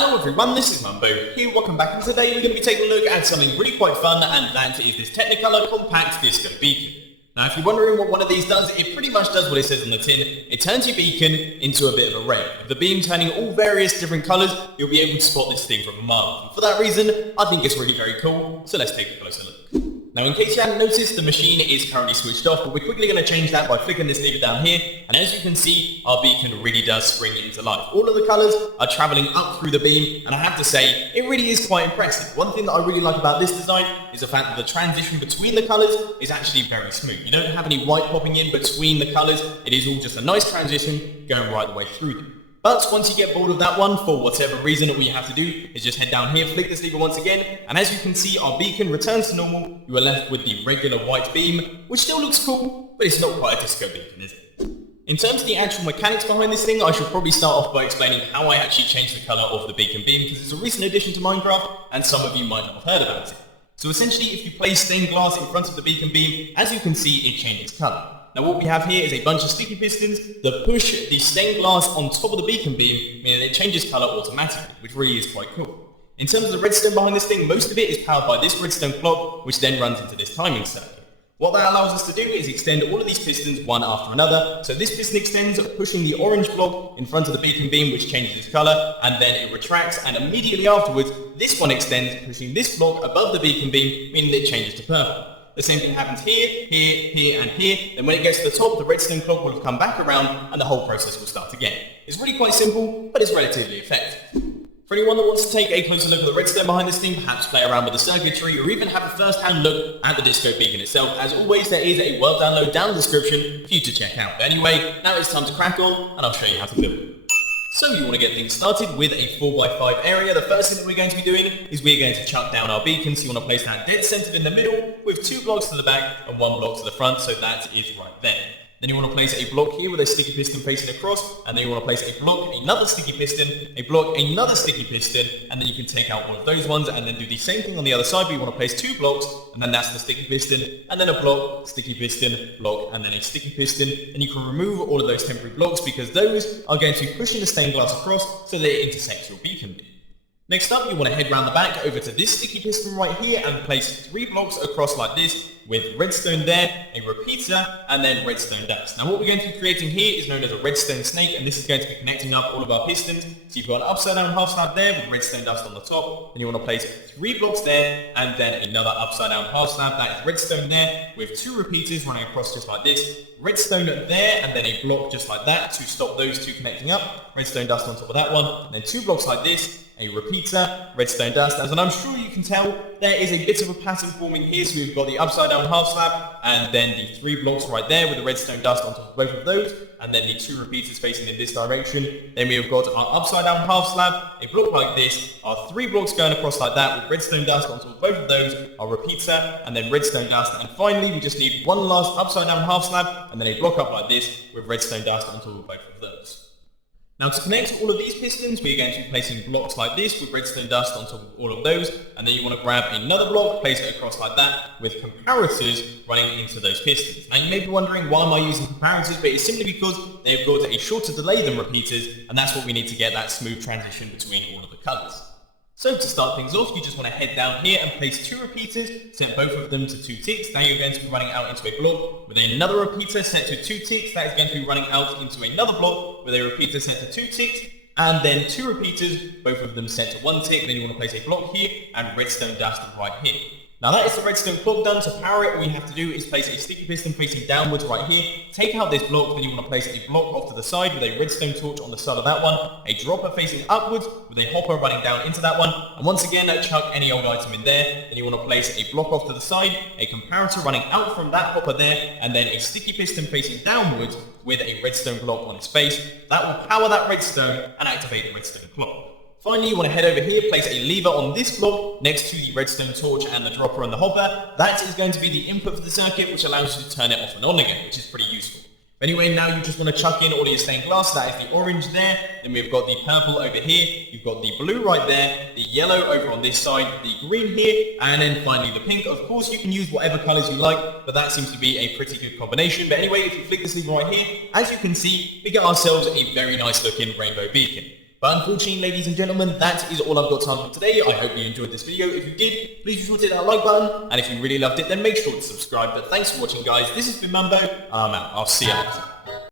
Hello everyone, this is Mumbo here, welcome back, and today we're going to be taking a look at something really quite fun, and that is this Technicolor Compact Disco Beacon. Now if you're wondering what one of these does, it pretty much does what it says on the tin. It turns your beacon into a bit of a ray. With the beam turning all various different colours, you'll be able to spot this thing from a mile. And for that reason, I think it's really very cool, so let's take a closer look. Now in case you hadn't noticed, the machine is currently switched off, but we're quickly going to change that by flicking this lever down here, and as you can see, our beacon really does spring into life. All of the colours are travelling up through the beam, and I have to say, it really is quite impressive. One thing that I really like about this design is the fact that the transition between the colours is actually very smooth. You don't have any white popping in between the colours, it is all just a nice transition going right the way through them. But once you get bored of that one, for whatever reason, all you have to do is just head down here, flick this lever once again, and as you can see, our beacon returns to normal. You are left with the regular white beam, which still looks cool, but it's not quite a disco beacon, is it? In terms of the actual mechanics behind this thing, I should probably start off by explaining how I actually changed the colour of the beacon beam, because it's a recent addition to Minecraft, and some of you might not have heard about it. So essentially, if you place stained glass in front of the beacon beam, as you can see, it changes colour. Now what we have here is a bunch of sticky pistons that push the stained glass on top of the beacon beam, meaning it changes colour automatically, which really is quite cool. In terms of the redstone behind this thing, most of it is powered by this redstone clock, which then runs into this timing circuit. What that allows us to do is extend all of these pistons one after another. So this piston extends, pushing the orange block in front of the beacon beam, which changes its colour, and then it retracts, and immediately afterwards, this one extends, pushing this block above the beacon beam, meaning it changes to purple. The same thing happens here, here, here, and here. Then when it gets to the top, the redstone clock will have come back around, and the whole process will start again. It's really quite simple, but it's relatively effective. For anyone that wants to take a closer look at the redstone behind this thing, perhaps play around with the circuitry, or even have a first-hand look at the disco beacon itself, as always there is a world download down in the description for you to check out. But anyway, now it's time to crack on, and I'll show you how to build it. So you want to get things started with a 4x5 area. The first thing that we're going to be doing is we're going to chuck down our beacon. So you want to place that dead centered in the middle with 2 blocks to the back and 1 block to the front, so that is right there. Then you want to place a block here with a sticky piston facing across, and then you want to place a block, another sticky piston, a block, another sticky piston, and then you can take out one of those ones and then do the same thing on the other side, but you want to place 2 blocks, and then that's the sticky piston, and then a block, sticky piston, block, and then a sticky piston, and you can remove all of those temporary blocks because those are going to be pushing the stained glass across so that it intersects your beacon beam. Next up, you want to head round the back over to this sticky piston right here and place 3 blocks across like this with redstone there, a repeater, and then redstone dust. Now what we're going to be creating here is known as a redstone snake, and this is going to be connecting up all of our pistons. So you've got an upside down half slab there with redstone dust on the top, and you want to place 3 blocks there, and then another upside down half slab that is redstone there with 2 repeaters running across just like this, redstone there, and then a block just like that to stop those 2 connecting up, redstone dust on top of that one, and then 2 blocks like this, a repeater, redstone dust. As I'm sure you can tell, there is a bit of a pattern forming here. So we've got the upside down half slab, and then the 3 blocks right there with the redstone dust on top of both of those, and then the 2 repeaters facing in this direction. Then we have got our upside down half slab, a block like this, our 3 blocks going across like that with redstone dust on top of both of those, our repeater, and then redstone dust. And finally, we just need one last upside down half slab, and then a block up like this with redstone dust on top of both of those. Now to connect all of these pistons, we're going to be placing blocks like this with redstone dust on top of all of those, and then you want to grab another block, place it across like that with comparators running into those pistons. Now you may be wondering, why am I using comparators? But it's simply because they've got a shorter delay than repeaters, and that's what we need to get that smooth transition between all of the colours. So to start things off, you just want to head down here and place 2 repeaters, set both of them to 2 ticks. Now you're going to be running out into a block with another repeater set to 2 ticks. That is going to be running out into another block with a repeater set to 2 ticks, and then 2 repeaters, both of them set to 1 tick. Then you want to place a block here and redstone dust right here. Now that is the redstone clock done. To power it, all you have to do is place a sticky piston facing downwards right here, take out this block, then you want to place a block off to the side with a redstone torch on the side of that one, a dropper facing upwards with a hopper running down into that one, and once again chuck any old item in there. Then you want to place a block off to the side, a comparator running out from that hopper there, and then a sticky piston facing downwards with a redstone block on its face. That will power that redstone and activate the redstone clock. Finally, you want to head over here, place a lever on this block next to the redstone torch and the dropper and the hopper. That is going to be the input for the circuit, which allows you to turn it off and on again, which is pretty useful. Anyway, now you just want to chuck in all of your stained glass. That is the orange there. Then we've got the purple over here. You've got the blue right there, the yellow over on this side, the green here, and then finally the pink. Of course, you can use whatever colours you like, but that seems to be a pretty good combination. But anyway, if you flick this lever right here, as you can see, we get ourselves a very nice looking rainbow beacon. But unfortunately, ladies and gentlemen, that is all I've got time for today. I hope you enjoyed this video. If you did, please be sure to hit that like button. And if you really loved it, then make sure to subscribe. But thanks for watching, guys. This has been Mambo. I'm out. I'll see you later.